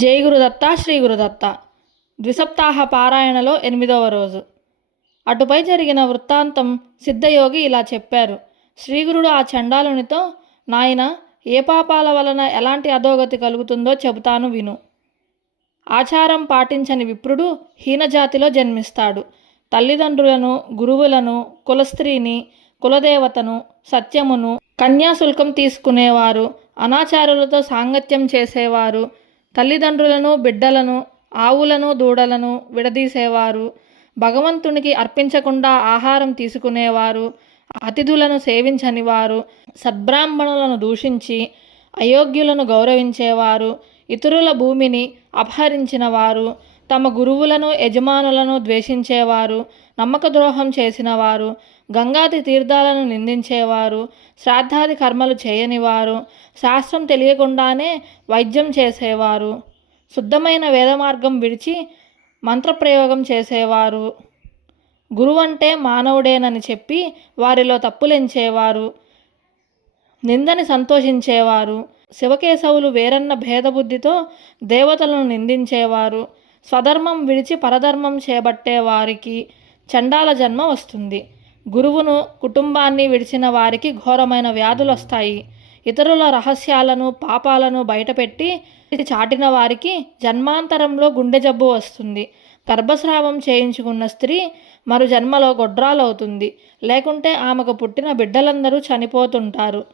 జై గురుదత్త శ్రీ గురుదత్త ద్విసప్తాహ పారాయణలో ఎనిమిదవ రోజు. అటుపై జరిగిన వృత్తాంతం సిద్ధయోగి ఇలా చెప్పారు. శ్రీగురుడు ఆ చండాలునితో నాయన ఏ పాపాల వలన ఎలాంటి అధోగతి కలుగుతుందో చెబుతాను విను. ఆచారం పాటించని విప్రుడు హీనజాతిలో జన్మిస్తాడు. తల్లిదండ్రులను గురువులను కులస్త్రీని కులదేవతను సత్యమును కన్యాశుల్కం తీసుకునేవారు అనాచారులతో సాంగత్యం చేసేవారు తల్లిదండ్రులను బిడ్డలను ఆవులను దూడలను విడదీసేవారు. భగవంతునికి అర్పించకుండా ఆహారం తీసుకునేవారు. అతిథులను సేవించని వారు సద్బ్రాహ్మణులను దూషించి అయోగ్యులను గౌరవించేవారు. ఇతరుల భూమిని అపహరించిన వారు తమ గురువులను యజమానులను ద్వేషించేవారు. నమ్మక ద్రోహం చేసిన వారు గంగాది తీర్థాలను నిందించేవారు శ్రాద్ధాది కర్మలు చేయనివారు శాస్త్రం తెలియకుండానే వైద్యం చేసేవారు శుద్ధమైన వేద మార్గం విడిచి మంత్రప్రయోగం చేసేవారు. గురువు అంటే మానవుడేనని చెప్పి వారిలో తప్పులెంచేవారు నిందని సంతోషించేవారు శివకేశవులు వేరన్న భేదబుద్ధితో దేవతలను నిందించేవారు స్వధర్మం విడిచి పరధర్మం చేపట్టే వారికి చండాల జన్మ వస్తుంది. గురువును కుటుంబాన్ని విడిచిన వారికి ఘోరమైన వ్యాధులు వస్తాయి ఇతరుల రహస్యాలను పాపాలను బయటపెట్టి చాటిన వారికి జన్మాంతరంలో గుండె జబ్బు వస్తుంది. గర్భస్రావం చేయించుకున్న స్త్రీ మరు జన్మలో గొడ్రాలవుతుంది. లేకుంటే ఆమెకు పుట్టిన బిడ్డలందరూ చనిపోతుంటారు.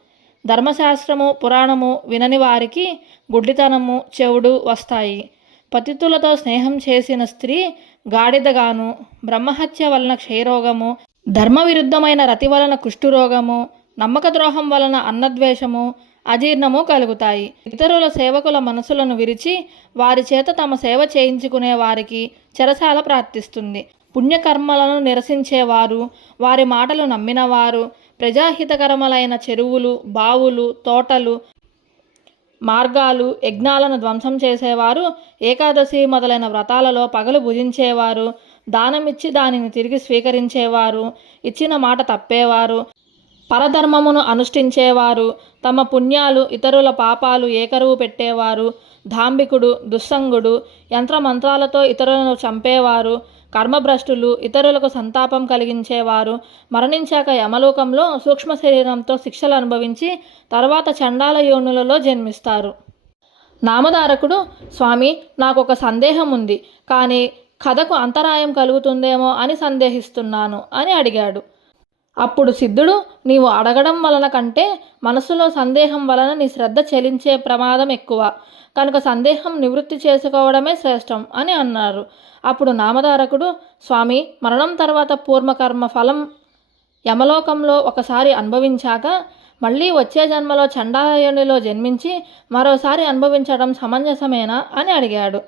ధర్మశాస్త్రము పురాణము వినని వారికి గుడ్డితనము చెవుడు వస్తాయి. పతితులతో స్నేహం చేసిన స్త్రీ గాడిదగాను బ్రహ్మహత్య వలన క్షయరోగము ధర్మ విరుద్ధమైన రతి వలన కుష్ఠురోగము నమ్మక ద్రోహం వలన అన్నద్వేషము అజీర్ణము కలుగుతాయి. ఇతరుల సేవకుల మనసులను విరిచి వారి చేత తమ సేవ చేయించుకునే వారికి చెరసాల ప్రార్థిస్తుంది పుణ్యకర్మలను నిరసించేవారు వారి మాటలు నమ్మినవారు ప్రజాహితకరములైన చెరువులు బావులు తోటలు మార్గాలు యజ్ఞాలను ధ్వంసం చేసేవారు ఏకాదశి మొదలైన వ్రతాలలో పగలు భుజించేవారు దానమిచ్చి దానిని తిరిగి స్వీకరించేవారు. ఇచ్చిన మాట తప్పేవారు. పరధర్మమును అనుష్ఠించేవారు. తమ పుణ్యాలు ఇతరుల పాపాలు ఏకరువు పెట్టేవారు. ధాంబికుడు దుస్సంగుడు యంత్రమంత్రాలతో ఇతరులను చంపేవారు. కర్మభ్రష్టులు ఇతరులకు సంతాపం కలిగించేవారు. మరణించాక యమలోకంలో సూక్ష్మ శరీరంతో శిక్షలు అనుభవించి తర్వాత చండాల యోనులలో జన్మిస్తారు. నామధారకుడు స్వామి నాకు ఒక సందేహం ఉంది కానీ కథకు అంతరాయం కలుగుతుందేమో అని సందేహిస్తున్నాను అని అడిగాడు. అప్పుడు సిద్ధుడు నీవు అడగడం వలన కంటే మనసులో సందేహం వలన నీ శ్రద్ధ చెలించే ప్రమాదం ఎక్కువ. కనుక సందేహం నివృత్తి చేసుకోవడమే శ్రేష్టం అని అన్నారు. అప్పుడు నామధారకుడు స్వామి మరణం తర్వాత పూర్వకర్మ ఫలం యమలోకంలో ఒకసారి అనుభవించాక మళ్ళీ వచ్చే జన్మలో చండాలయోనిలో జన్మించి మరోసారి అనుభవించడం సమంజసమేనా? అని అడిగాడు.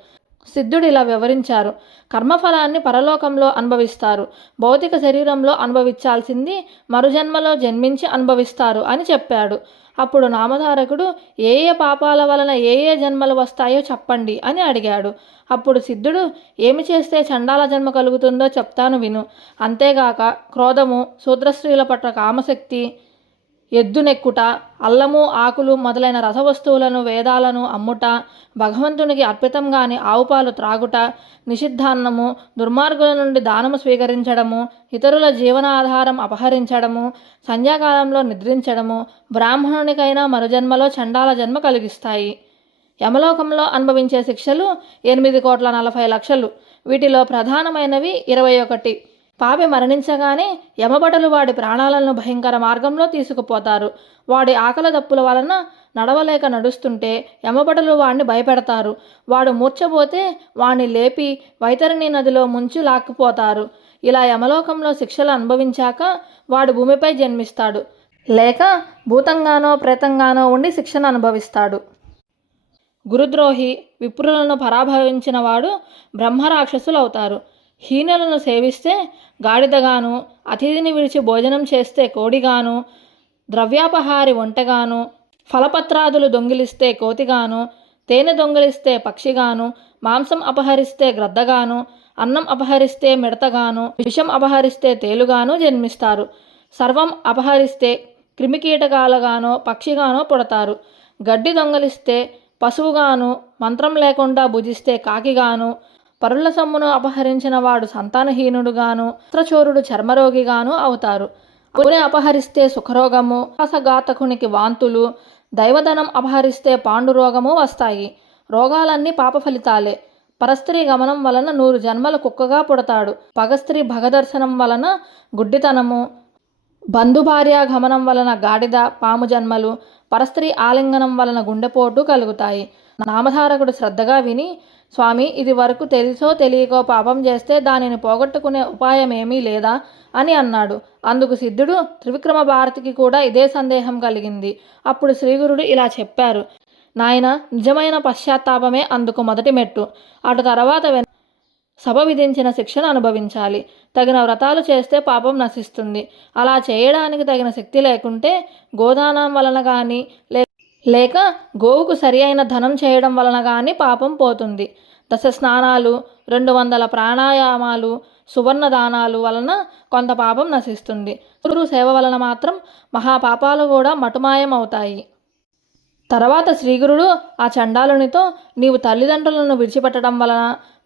సిద్ధుడు ఇలా వివరించారు. కర్మఫలాన్ని పరలోకంలో అనుభవిస్తారు. భౌతిక శరీరంలో అనుభవించాల్సింది మరుజన్మలో జన్మించి అనుభవిస్తారు అని చెప్పాడు. అప్పుడు నామధారకుడు ఏ ఏ పాపాల వలన ఏ ఏ జన్మలు వస్తాయో చెప్పండి అని అడిగాడు. అప్పుడు సిద్ధుడు ఏమి చేస్తే చండాల జన్మ కలుగుతుందో చెప్తాను విను. అంతేగాక క్రోధము శూద్రస్త్రీల పట్ల కామశక్తి ఎద్దునెక్కుట అల్లము ఆకులు మొదలైన రసవస్తువులను వేదాలను అమ్ముట భగవంతునికి అర్పితంగాని ఆవుపాలు త్రాగుట నిషిద్ధాన్నము దుర్మార్గుల నుండి దానము స్వీకరించడము ఇతరుల జీవనాధారం అపహరించడము సంధ్యాకాలంలో నిద్రించడము బ్రాహ్మణునికైనా మరుజన్మలో చండాల జన్మ కలిగిస్తాయి. యమలోకంలో అనుభవించే శిక్షలు ఎనిమిది కోట్ల నలభై లక్షలు. వీటిలో ప్రధానమైనవి ఇరవై ఒకటి. పాపి మరణించగానే యమబటలు వాడి ప్రాణాలను భయంకర మార్గంలో తీసుకుపోతారు. వాడి ఆకల దప్పుల వలన నడవలేక నడుస్తుంటే యమబటలు వాడిని భయపెడతారు. వాడు మూర్చబోతే వాణ్ణి లేపి వైతరిణి నదిలో ముంచి లాక్కుపోతారు. ఇలా యమలోకంలో శిక్షలు అనుభవించాక వాడు భూమిపై జన్మిస్తాడు. లేక భూతంగానో ప్రేతంగానో ఉండి శిక్షను అనుభవిస్తాడు. గురుద్రోహి విప్రులను పరాభవించిన వాడు బ్రహ్మరాక్షసులు అవుతారు హీనులను సేవిస్తే గాడిదగాను అతిథిని విడిచి భోజనం చేస్తే కోడిగాను ద్రవ్యాపహారి వంటగాను ఫలపత్రాదులు దొంగిలిస్తే కోతిగాను తేనె దొంగిలిస్తే పక్షిగాను మాంసం అపహరిస్తే గ్రద్దగాను అన్నం అపహరిస్తే మిడతగాను విషం అపహరిస్తే తేలుగాను జన్మిస్తారు. సర్వం అపహరిస్తే క్రిమికీటకాలుగానో పక్షిగానో పుడతారు. గడ్డి దొంగలిస్తే పశువుగాను మంత్రం లేకుండా భుజిస్తే కాకిగాను పరుల సొమ్మును అపహరించిన వాడు సంతానహీనుడుగాను వస్త్రచోరుడు చర్మరోగిగాను అవుతారు. పుణ్య అపహరిస్తే సుఖరోగము ఘాతకునికి వాంతులు దైవధనం అపహరిస్తే పాండురోగము వస్తాయి. రోగాలన్నీ పాప ఫలితాలే. పరస్త్రీ గమనం వలన నూరు జన్మల కుక్కగా పుడతాడు. పగస్త్రీ భగదర్శనం వలన గుడ్డితనము. బంధుభార్య గమనం వలన గాడిద పాము జన్మలు పరస్త్రీ ఆలింగనం వలన గుండెపోటు కలుగుతాయి. నామధారకుడు శ్రద్ధగా విని స్వామి ఇది వరకు తెలుసో తెలియకో పాపం చేస్తే దానిని పోగొట్టుకునే ఉపాయం ఏమీ లేదా? అని అన్నాడు. అందుకు సిద్ధుడు త్రివిక్రమ భారతికి కూడా ఇదే సందేహం కలిగింది. అప్పుడు శ్రీగురుడు ఇలా చెప్పారు. నాయన నిజమైన పశ్చాత్తాపమే అందుకు మొదటి మెట్టు. అటు తర్వాత వెన్ సభ విధించిన శిక్షను అనుభవించాలి. తగిన వ్రతాలు చేస్తే పాపం నశిస్తుంది. అలా చేయడానికి తగిన శక్తి లేకుంటే గోదానం వలన కానీ లే లేక గోవుకు సరి అయిన ధనం చేయడం వలన కానీ పాపం పోతుంది. దశ స్నానాలు రెండు వందల ప్రాణాయామాలు సువర్ణ దానాలు వలన కొంత పాపం నశిస్తుంది. గురు సేవ వలన మాత్రం మహాపాపాలు కూడా మటుమాయం అవుతాయి తర్వాత శ్రీగురుడు ఆ చండాలునితో నీవు తల్లిదండ్రులను విడిచిపెట్టడం వలన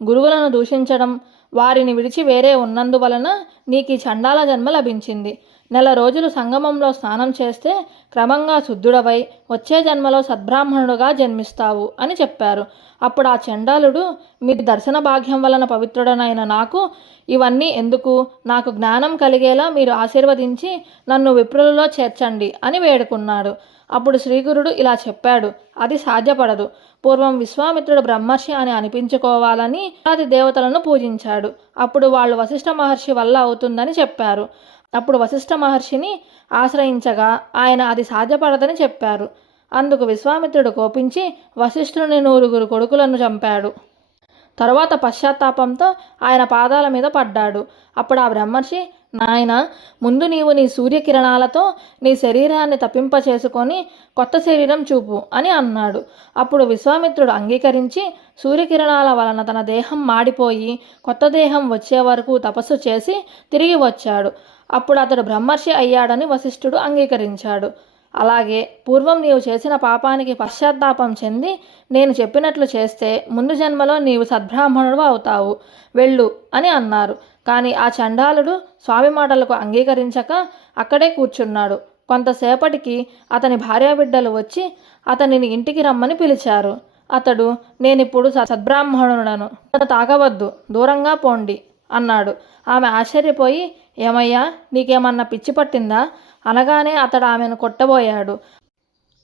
గురువులను దూషించడం వారిని విడిచి వేరే ఉన్నందువలన నీకు ఈ చండాల జన్మ లభించింది. నెల రోజులు సంగమంలో స్నానం చేస్తే క్రమంగా శుద్ధుడవై వచ్చే జన్మలో సద్బ్రాహ్మణుడుగా జన్మిస్తావు అని చెప్పారు. అప్పుడు ఆ చండాలుడు మీ దర్శన భాగ్యం వలన పవిత్రుడనైన నాకు ఇవన్నీ ఎందుకు? నాకు జ్ఞానం కలిగేలా మీరు ఆశీర్వదించి నన్ను విప్రులలో చేర్చండి అని వేడుకున్నాడు. అప్పుడు శ్రీగురుడు ఇలా చెప్పాడు. అది సాధ్యపడదు. పూర్వం విశ్వామిత్రుడు బ్రహ్మర్షి అని అనిపించుకోవాలని అది దేవతలను పూజించాడు. అప్పుడు వాళ్ళు వశిష్ఠ మహర్షి వల్ల అవుతుందని చెప్పారు. అప్పుడు వశిష్ఠ మహర్షిని ఆశ్రయించగా ఆయన అది సాధ్యపడదని చెప్పారు. అందుకు విశ్వామిత్రుడు కోపించి వశిష్ఠుని నూరుగురు కొడుకులను చంపాడు. తరువాత పశ్చాత్తాపంతో ఆయన పాదాల మీద పడ్డాడు. అప్పుడు ఆ బ్రహ్మర్షి నాయన ముందు నీవు నీ సూర్యకిరణాలతో నీ శరీరాన్ని తప్పింప చేసుకొని కొత్త శరీరం చూపు అని అన్నాడు. అప్పుడు విశ్వామిత్రుడు అంగీకరించి సూర్యకిరణాల వలన తన దేహం మాడిపోయి కొత్త దేహం వచ్చే వరకు తపస్సు చేసి తిరిగి వచ్చాడు. అప్పుడు అతడు బ్రహ్మర్షి అయ్యాడని వశిష్ఠుడు అంగీకరించాడు. అలాగే పూర్వం నీవు చేసిన పాపానికి పశ్చాత్తాపం చెంది నేను చెప్పినట్లు చేస్తే ముందు జన్మలో నీవు సద్బ్రాహ్మణుడు అవుతావు. వెళ్ళు అని అన్నారు. కానీ ఆ చండాలుడు స్వామి మాటలకు అంగీకరించక అక్కడే కూర్చున్నాడు. కొంతసేపటికి అతని భార్యాబిడ్డలు వచ్చి అతనిని ఇంటికి రమ్మని పిలిచారు. అతడు నేనిప్పుడు సద్బ్రాహ్మణుడను. తాకవద్దు. దూరంగా పోండి అన్నాడు. ఆమె ఆశ్చర్యపోయి ఏమయ్యా నీకేమన్నా పిచ్చి పట్టిందా? అనగానే అతడు ఆమెను కొట్టబోయాడు.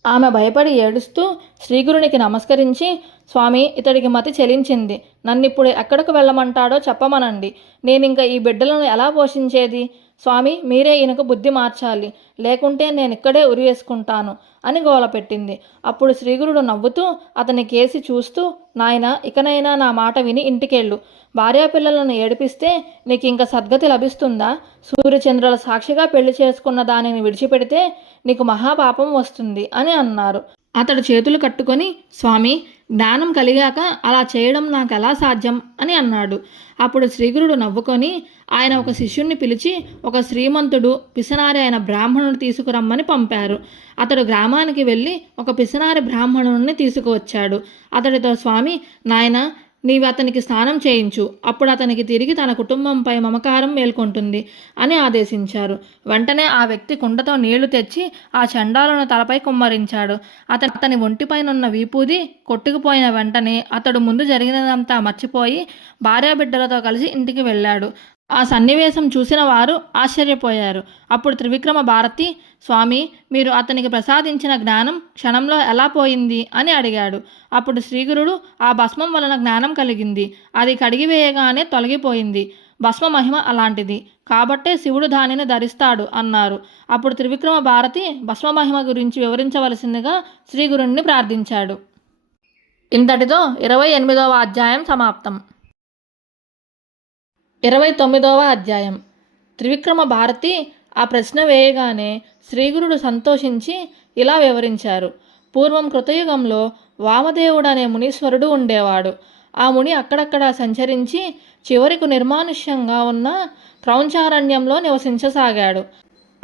ఆమె భయపడి ఏడుస్తూ శ్రీగురునికి నమస్కరించి స్వామి ఇతడికి మతి చెలించింది. నన్నిప్పుడు ఎక్కడికి వెళ్ళమంటాడో చెప్పమనండి. నేనింక ఈ బిడ్డలను ఎలా పోషించేది? స్వామి మీరే ఈయనకు బుద్ధి మార్చాలి. లేకుంటే నేను ఇక్కడే ఉరివేసుకుంటాను అని గోలపెట్టింది అప్పుడు శ్రీగురుడు నవ్వుతూ అతని కేసి చూస్తూ నాయన ఇకనైనా నా మాట విని ఇంటికెళ్ళు. భార్యాపిల్లలను ఏడిపిస్తే నీకు ఇంకా సద్గతి లభిస్తుందా? సూర్యచంద్రుల సాక్షిగా పెళ్ళి చేసుకున్న దానిని విడిచిపెడితే నీకు మహాపాపం వస్తుంది అని అన్నారు. అతడు చేతులు కట్టుకొని స్వామి జ్ఞానం కలిగాక అలా చేయడం నాకు ఎలా సాధ్యం? అని అన్నాడు. అప్పుడు శ్రీగురుడు నవ్వుకొని ఆయన ఒక శిష్యుణ్ణి పిలిచి ఒక శ్రీమంతుడు పిసనారి అయిన బ్రాహ్మణుడు తీసుకురమ్మని పంపారు. అతడు గ్రామానికి వెళ్ళి ఒక పిసనారి బ్రాహ్మణుడిని తీసుకువచ్చాడు. అతడితో స్వామి నాయన నీవు అతనికి స్నానం చేయించు. అప్పుడు అతనికి తిరిగి తన కుటుంబంపై మమకారం మేల్కొంటుంది అని ఆదేశించారు. వెంటనే ఆ వ్యక్తి కుండతో నీళ్ళు తెచ్చి ఆ చండాలను తలపై కుమ్మరించాడు. అతని అతని ఒంటిపైనున్న వీపూది కొట్టుకుపోయిన వెంటనే అతడు ముందు జరిగినదంతా మర్చిపోయి భార్యాబిడ్డలతో కలిసి ఇంటికి వెళ్ళాడు. ఆ సన్నివేశం చూసిన వారు ఆశ్చర్యపోయారు. అప్పుడు త్రివిక్రమ భారతి స్వామి మీరు అతనికి ప్రసాదించిన జ్ఞానం క్షణంలో ఎలా పోయింది? అని అడిగాడు. అప్పుడు శ్రీగురుడు ఆ భస్మం వలన జ్ఞానం కలిగింది. అది కడిగివేయగానే తొలగిపోయింది. భస్మ మహిమ అలాంటిది. కాబట్టే శివుడు దానిని ధరిస్తాడు అన్నారు. అప్పుడు త్రివిక్రమ భారతి భస్మ మహిమ గురించి వివరించవలసిందిగా శ్రీగురుణ్ణి ప్రార్థించాడు. ఇంతటితో ఇరవై ఎనిమిదవ అధ్యాయం సమాప్తం. ఇరవై తొమ్మిదవ అధ్యాయం. త్రివిక్రమ భారతి ఆ ప్రశ్న వేయగానే శ్రీగురుడు సంతోషించి ఇలా వివరించారు. పూర్వం కృతయుగంలో వామదేవుడు అనే మునీశ్వరుడు ఉండేవాడు. ఆ ముని అక్కడక్కడ సంచరించి చివరికు నిర్మానుష్యంగా ఉన్న క్రౌంచారణ్యంలో నివసించసాగాడు.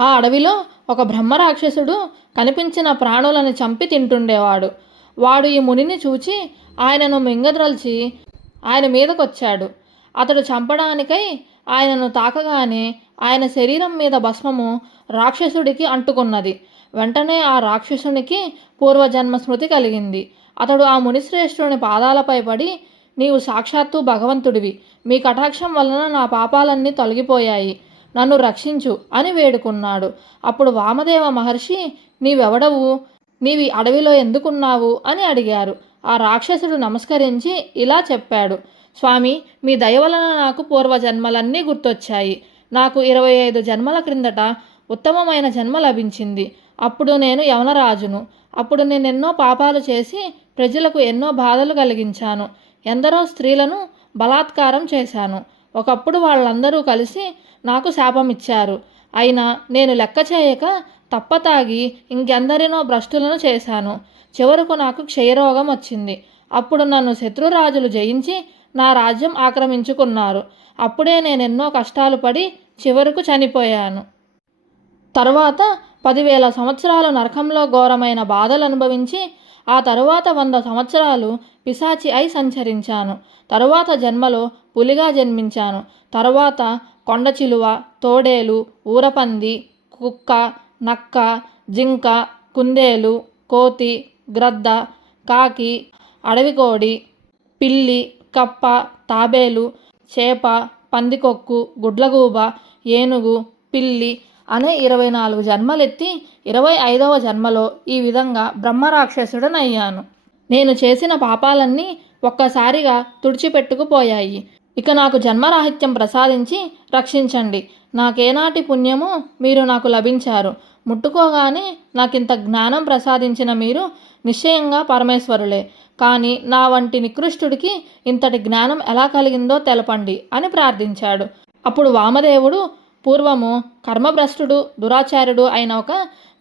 ఆ అడవిలో ఒక బ్రహ్మరాక్షసుడు కనిపించిన ప్రాణులను చంపి తింటుండేవాడు. వాడు ఈ మునిని చూచి ఆయనను మింగద్రల్చి ఆయన మీదకొచ్చాడు. అతడు చంపడానికై ఆయనను తాకగానే ఆయన శరీరం మీద భస్మము రాక్షసుడికి అంటుకున్నది. వెంటనే ఆ రాక్షసునికి పూర్వజన్మ స్మృతి కలిగింది. అతడు ఆ మునిశ్రేష్ఠుని పాదాలపై పడి నీవు సాక్షాత్తు భగవంతుడివి. మీ కటాక్షం వలన నా పాపాలన్నీ తొలగిపోయాయి. నన్ను రక్షించు అని వేడుకున్నాడు. అప్పుడు వామదేవ మహర్షి నీవెవడవు? నీవి అడవిలో ఎందుకున్నావు? అని అడిగారు. ఆ రాక్షసుడు నమస్కరించి ఇలా చెప్పాడు. స్వామి మీ దయ వలన నాకు పూర్వజన్మలన్నీ గుర్తొచ్చాయి. నాకు ఇరవై ఐదు జన్మల క్రిందట ఉత్తమమైన జన్మ లభించింది. అప్పుడు నేను యవనరాజును. అప్పుడు నేను ఎన్నో పాపాలు చేసి ప్రజలకు ఎన్నో బాధలు కలిగించాను. ఎందరో స్త్రీలను బలాత్కారం చేశాను. ఒకప్పుడు వాళ్ళందరూ కలిసి నాకు శాపం ఇచ్చారు అయినా నేను లెక్క చేయక తప్పతాగి ఇంకెందరినో భ్రష్టులను చేశాను. చివరకు నాకు క్షయరోగం వచ్చింది. అప్పుడు నన్ను శత్రురాజులు జయించి నా రాజ్యం ఆక్రమించుకున్నారు. అప్పుడే నేను ఎన్నో కష్టాలు పడి చివరకు చనిపోయాను. తరువాత పదివేల సంవత్సరాలు నరకంలో ఘోరమైన బాధలు అనుభవించి ఆ తరువాత వంద సంవత్సరాలు పిశాచి అయి సంచరించాను. తరువాత జన్మలో పులిగా జన్మించాను. తరువాత కొండ చిలువ తోడేలు ఊరపంది కుక్క నక్క జింక కుందేలు కోతి గ్రద్ద కాకి అడవికోడి పిల్లి కప్ప తాబేలు చేప పందికొక్కు గుడ్లగూబ ఏనుగు పిల్లి అనే ఇరవై నాలుగు జన్మలెత్తి ఇరవై ఐదవ జన్మలో ఈ విధంగా బ్రహ్మరాక్షసుడనయ్యాను. నేను చేసిన పాపాలన్నీ ఒక్కసారిగా తుడిచిపెట్టుకుపోయాయి. ఇక నాకు జన్మరాహిత్యం ప్రసాదించి రక్షించండి. నాకేనాటి పుణ్యమో మీరు నాకు లభించారు. ముట్టుకోగానే నాకింత జ్ఞానం ప్రసాదించిన మీరు నిశ్చయంగా పరమేశ్వరులే. కానీ నా వంటి నికృష్టుడికి ఇంతటి జ్ఞానం ఎలా కలిగిందో తెలపండి అని ప్రార్థించాడు. అప్పుడు వామదేవుడు పూర్వము కర్మభ్రష్టుడు దురాచార్యుడు అయిన ఒక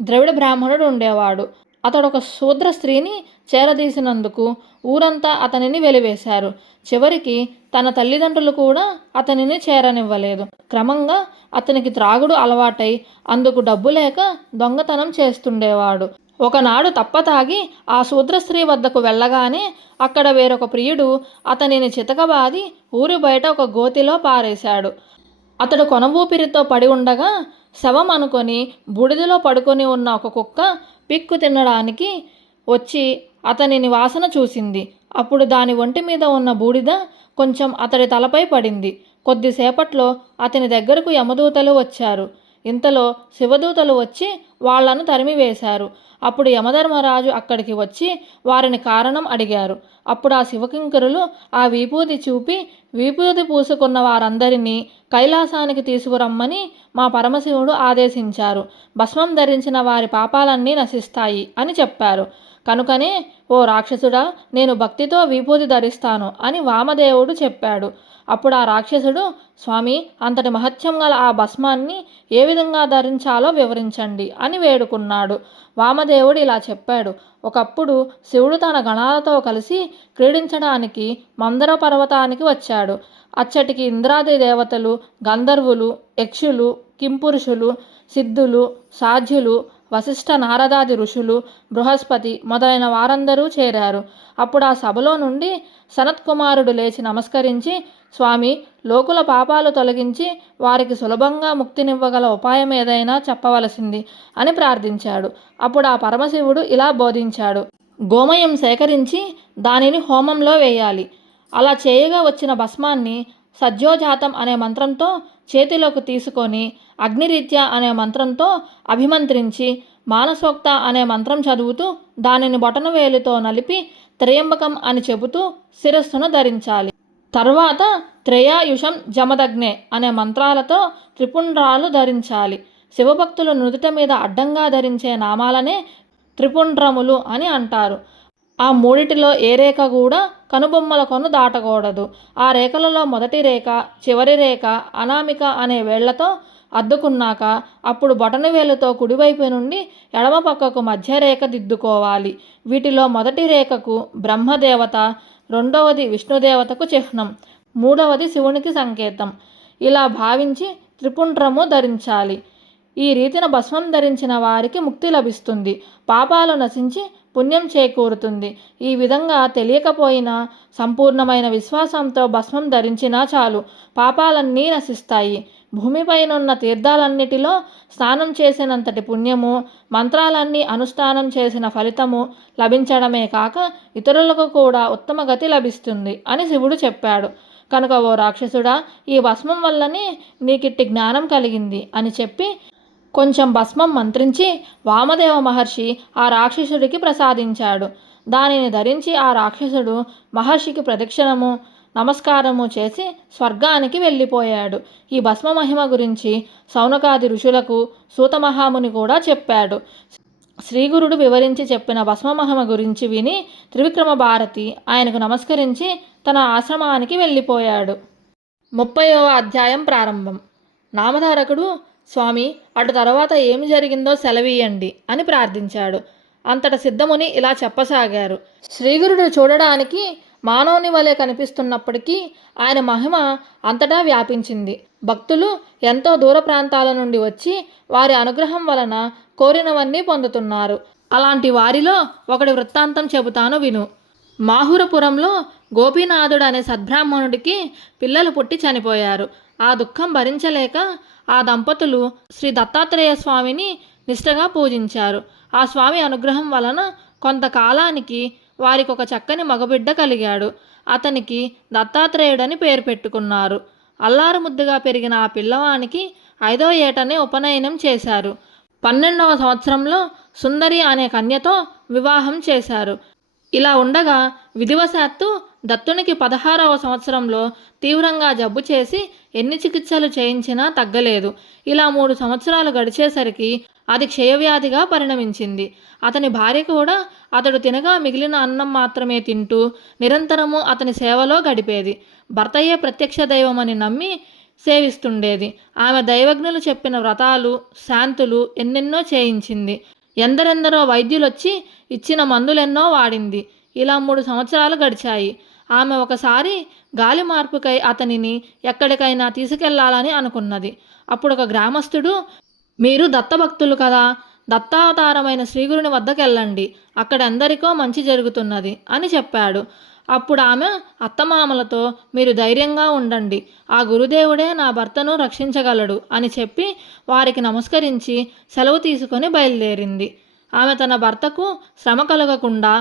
ద్రవిడ బ్రాహ్మణుడు ఉండేవాడు. అతడు ఒక శూద్ర స్త్రీని చేరదీసినందుకు ఊరంతా అతనిని వెలివేశారు. చివరికి తన తల్లిదండ్రులు కూడా అతనిని చేరనివ్వలేదు. క్రమంగా అతనికి త్రాగుడు అలవాటై అందుకు డబ్బు లేక దొంగతనం చేస్తుండేవాడు. ఒకనాడు తప్పతాగి ఆ శూద్రస్త్రీ వద్దకు వెళ్ళగానే అక్కడ వేరొక ప్రియుడు అతనిని చితకబాది ఊరి బయట ఒక గోతిలో పారేశాడు. అతడు కొన ఊపిరితో పడి ఉండగా శవం అనుకొని బూడిదలో పడుకొని ఉన్న ఒక కుక్క పిక్కు తినడానికి వచ్చి అతనిని వాసన చూసింది. అప్పుడు దాని ఒంటి మీద ఉన్న బూడిద కొంచెం అతడి తలపై పడింది. కొద్దిసేపట్లో అతని దగ్గరకు యమదూతలు వచ్చారు. ఇంతలో శివదూతలు వచ్చి వాళ్ళను తరిమివేశారు. అప్పుడు యమధర్మరాజు అక్కడికి వచ్చి వారిని కారణం అడిగారు. అప్పుడు ఆ శివకింకరులు ఆ విభూతి చూపి విభూతి పూసుకున్న వారందరినీ కైలాసానికి తీసుకురమ్మని మా పరమశివుడు ఆదేశించారు. భస్మం ధరించిన వారి పాపాలన్నీ నశిస్తాయి అని చెప్పారు. కనుకనే ఓ రాక్షసుడా నేను భక్తితో విభూతి ధరిస్తాను అని వామదేవుడు చెప్పాడు. అప్పుడు ఆ రాక్షసుడు స్వామి అంతటి మహత్యం గల ఆ భస్మాన్ని ఏ విధంగా ధరించాలో వివరించండి అని వేడుకున్నాడు. వామదేవుడు ఇలా చెప్పాడు. ఒకప్పుడు శివుడు తన గణాలతో కలిసి క్రీడించడానికి మందర పర్వతానికి వచ్చాడు. అచ్చటికి ఇంద్రాది దేవతలు గంధర్వులు యక్షులు కింపురుషులు సిద్ధులు సాధ్యులు వశిష్ఠ నారదాది ఋషులు బృహస్పతి మొదలైన వారందరూ చేరారు. అప్పుడు ఆ సభలో నుండి సనత్కుమారుడు లేచి నమస్కరించి స్వామి లోకుల పాపాలు తొలగించి వారికి సులభంగా ముక్తినివ్వగల ఉపాయం ఏదైనా చెప్పవలసింది అని ప్రార్థించాడు. అప్పుడు ఆ పరమశివుడు ఇలా బోధించాడు. గోమయం సేకరించి దానిని హోమంలో వేయాలి. అలా చేయగా వచ్చిన భస్మాన్ని సజ్జోజాతం అనే మంత్రంతో చేతిలోకి తీసుకొని అగ్నిరీత్య అనే మంత్రంతో అభిమంత్రించి మానసోక్త అనే మంత్రం చదువుతూ దానిని బొటనవేలుతో నలిపి త్రయంబకం అని చెబుతూ శిరస్సును ధరించాలి. తర్వాత త్రయాయుషం జమదగ్నే అనే మంత్రాలతో త్రిపుండ్రాలు ధరించాలి. శివభక్తులు నుదుట మీద అడ్డంగా ధరించే నామాలనే త్రిపుండ్రములు అని అంటారు. ఆ మూడిటిలో ఏ రేఖ కూడా కనుబొమ్మల కొను దాటకూడదు. ఆ రేఖలలో మొదటి రేఖ చివరి రేఖ అనామిక అనే వేళ్ళతో అద్దుకున్నాక అప్పుడు బొటనవేలుతో కుడివైపు నుండి ఎడమ పక్కకు మధ్య రేఖ దిద్దుకోవాలి. వీటిలో మొదటి రేఖకు బ్రహ్మదేవత రెండవది విష్ణుదేవతకు చిహ్నం మూడవది శివునికి సంకేతం. ఇలా భావించి త్రిపుండ్రము ధరించాలి. ఈ రీతిన భస్మం ధరించిన వారికి ముక్తి లభిస్తుంది. పాపాలు నశించి పుణ్యం చేకూరుతుంది. ఈ విధంగా తెలియకపోయినా సంపూర్ణమైన విశ్వాసంతో భస్మం ధరించినా చాలు. పాపాలన్నీ నశిస్తాయి. భూమిపైనున్న తీర్థాలన్నిటిలో స్నానం చేసినంతటి పుణ్యము మంత్రాలన్నీ అనుష్ఠానం చేసిన ఫలితము లభించడమే కాక ఇతరులకు కూడా ఉత్తమ గతి లభిస్తుంది అని శివుడు చెప్పాడు. కనుక ఓ రాక్షసుడా ఈ భస్మం వల్లనే నీకిట్టి జ్ఞానం కలిగింది అని చెప్పి కొంచెం భస్మం మంత్రించి వామదేవ మహర్షి ఆ రాక్షసుడికి ప్రసాదించాడు. దానిని ధరించి ఆ రాక్షసుడు మహర్షికి ప్రదక్షిణము నమస్కారము చేసి స్వర్గానికి వెళ్ళిపోయాడు. ఈ భస్మ మహిమ గురించి సౌనకాది ఋషులకు సూతమహాముని కూడా చెప్పాడు. శ్రీగురుడు వివరించి చెప్పిన భస్మమహమ గురించి విని త్రివిక్రమ భారతి ఆయనకు నమస్కరించి తన ఆశ్రమానికి వెళ్ళిపోయాడు. ముప్పైవ అధ్యాయం ప్రారంభం. నామధారకుడు స్వామి అటు తర్వాత ఏమి జరిగిందో సెలవీయండి అని ప్రార్థించాడు. అంతట సిద్ధముని ఇలా చెప్పసాగారు. శ్రీగురుడు చూడడానికి మానవుని వలె కనిపిస్తున్నప్పటికీ ఆయన మహిమ అంతటా వ్యాపించింది. భక్తులు ఎంతో దూర ప్రాంతాల నుండి వచ్చి వారి అనుగ్రహం వలన కోరినవన్నీ పొందుతున్నారు. అలాంటి వారిలో ఒకటి వృత్తాంతం చెబుతాను విను. మాహురపురంలో గోపీనాథుడు అనే సద్బ్రాహ్మణుడికి పిల్లలు పుట్టి చనిపోయారు. ఆ దుఃఖం భరించలేక ఆ దంపతులు శ్రీ దత్తాత్రేయ స్వామిని నిష్టగా పూజించారు. ఆ స్వామి అనుగ్రహం వలన కొంతకాలానికి వారికి ఒక చక్కని మగబిడ్డ కలిగాడు. అతనికి దత్తాత్రేయుడని పేరు పెట్టుకున్నారు. అల్లారు ముద్దుగా పెరిగిన ఆ పిల్లవానికి ఐదో ఏటనే ఉపనయనం చేశారు. పన్నెండవ సంవత్సరంలో సుందరి అనే కన్యతో వివాహం చేశారు. ఇలా ఉండగా విధివశాత్తు దత్తునికి పదహారవ సంవత్సరంలో తీవ్రంగా జబ్బు చేసి ఎన్ని చికిత్సలు చేయించినా తగ్గలేదు. ఇలా మూడు సంవత్సరాలు గడిచేసరికి అది క్షయవ్యాధిగా పరిణమించింది. అతని భార్య కూడా అతడు తినగా మిగిలిన అన్నం మాత్రమే తింటూ నిరంతరము అతని సేవలో గడిపేది. భర్తయే ప్రత్యక్ష దైవమని నమ్మి సేవిస్తుండేది. ఆమె దైవజ్ఞులు చెప్పిన వ్రతాలు శాంతులు ఎన్నెన్నో చేయించింది. ఎందరెందరో వైద్యులొచ్చి ఇచ్చిన మందులెన్నో వాడింది. ఇలా మూడు సంవత్సరాలు గడిచాయి. ఆమె ఒకసారి గాలి మార్పుకై అతనిని ఎక్కడికైనా తీసుకెళ్ళాలని అనుకున్నది. అప్పుడు ఒక గ్రామస్థుడు మీరు దత్తభక్తులు కదా దత్తావతారమైన శ్రీగురుని వద్దకెళ్ళండి అక్కడ అందరికో మంచి జరుగుతున్నది అని చెప్పాడు. అప్పుడు ఆమె అత్తమామలతో మీరు ధైర్యంగా ఉండండి ఆ గురుదేవుడే నా భర్తను రక్షించగలడు అని చెప్పి వారికి నమస్కరించి సెలవు తీసుకొని బయలుదేరింది. ఆమె తన భర్తకు శ్రమ కలగకుండా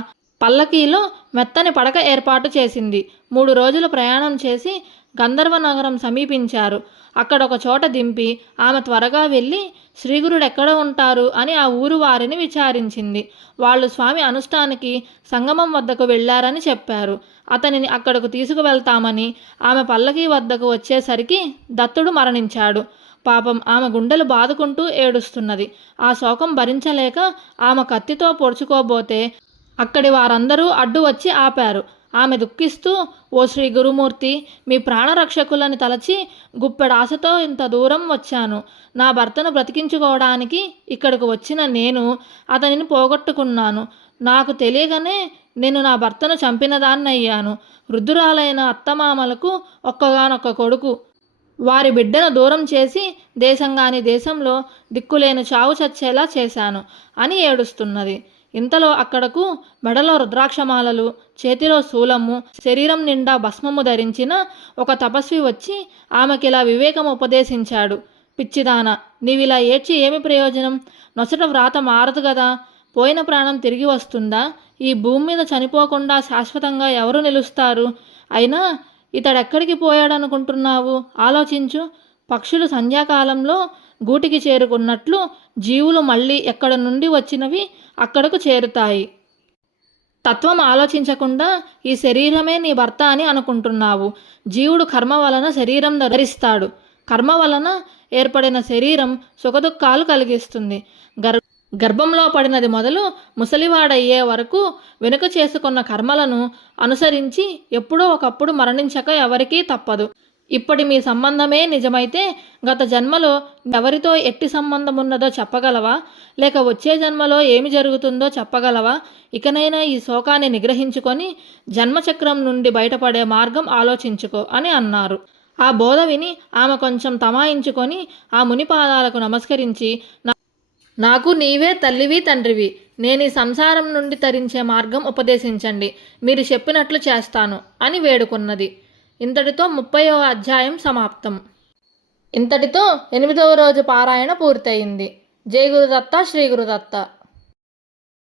పల్లకీలో మెత్తని పడక ఏర్పాటు చేసింది. మూడు రోజులు ప్రయాణం చేసి గంధర్వ నగరం సమీపించారు. అక్కడ ఒక చోట దింపి ఆమె త్వరగా వెళ్ళి శ్రీగురుడు ఎక్కడ ఉంటారు అని ఆ ఊరు వారిని విచారించింది. వాళ్ళు స్వామి అనుష్ఠానికి సంగమం వద్దకు వెళ్ళారని చెప్పారు. అతనిని అక్కడకు తీసుకువెళ్తామని ఆమె పల్లకీ వద్దకు వచ్చేసరికి దత్తుడు మరణించాడు. పాపం ఆమె గుండెలు బాదుకుంటూ ఏడుస్తున్నది. ఆ శోకం భరించలేక ఆమె కత్తితో పొడుచుకోబోతే అక్కడి వారందరూ అడ్డు వచ్చి ఆపారు. ఆమె దుఃఖిస్తూ ఓ శ్రీ గురుమూర్తి మీ ప్రాణరక్షకులని తలచి గుప్పెడాశతో ఇంత దూరం వచ్చాను. నా భర్తను బ్రతికించుకోవడానికి ఇక్కడికి వచ్చిన నేను అతనిని పోగొట్టుకున్నాను. నాకు తెలియగానే నేను నా భర్తను చంపినదాన్నయ్యాను. వృద్ధురాలైన అత్తమామలకు ఒక్కగానొక్క కొడుకు. వారి బిడ్డను దూరం చేసి దేశంగాని దేశంలో దిక్కులేని చావు చచ్చేలా చేశాను అని ఏడుస్తున్నది. ఇంతలో అక్కడకు మెడలో రుద్రాక్షమాలలు చేతిలో శూలము శరీరం నిండా భస్మము ధరించిన ఒక తపస్వి వచ్చి ఆమెకిలా వివేకం ఉపదేశించాడు. పిచ్చిదాన నీవిలా ఏడ్చి ఏమి ప్రయోజనం? నొసట వ్రాత మారదు కదా పోయిన ప్రాణం తిరిగి వస్తుందా? ఈ భూమి మీద చనిపోకుండా శాశ్వతంగా ఎవరు నిలుస్తారు? అయినా ఇతడెక్కడికి పోయాడనుకుంటున్నావు? ఆలోచించు. పక్షులు సంధ్యాకాలంలో గూటికి చేరుకున్నట్లు జీవులు మళ్ళీ ఎక్కడ నుండి వచ్చినవి అక్కడకు చేరుతాయి. తత్వం ఆలోచించకుండా ఈ శరీరమే నీ భర్త అని అనుకుంటున్నావు. జీవుడు కర్మ వలన శరీరం ధరిస్తాడు. కర్మ వలన ఏర్పడిన శరీరం సుఖదుఖాలు కలిగిస్తుంది. గర్ గర్భంలో పడినది మొదలు ముసలివాడయ్యే వరకు వెనుక చేసుకున్న కర్మలను అనుసరించి ఎప్పుడో ఒకప్పుడు మరణించక ఎవరికీ తప్పదు. ఇప్పటి మీ సంబంధమే నిజమైతే గత జన్మలో ఎవరితో ఎట్టి సంబంధం ఉన్నదో చెప్పగలవా? లేక వచ్చే జన్మలో ఏమి జరుగుతుందో చెప్పగలవా? ఇకనైనా ఈ శోకాన్ని నిగ్రహించుకొని జన్మచక్రం నుండి బయటపడే మార్గం ఆలోచించుకో అని అన్నారు. ఆ బోధ విని ఆమె కొంచెం తమాయించుకొని ఆ మునిపాదాలకు నమస్కరించి "నా- నాకు నీవే తల్లివి తండ్రివి. నేను ఈ సంసారం నుండి తరించే మార్గం ఉపదేశించండి. మీరు చెప్పినట్లు చేస్తాను అని వేడుకున్నది. ఇంతటితో ముప్పైవ అధ్యాయం సమాప్తం. ఇంతటితో ఎనిమిదవ రోజు పారాయణ పూర్తయింది. జై గురుదత్త శ్రీ గురుదత్త.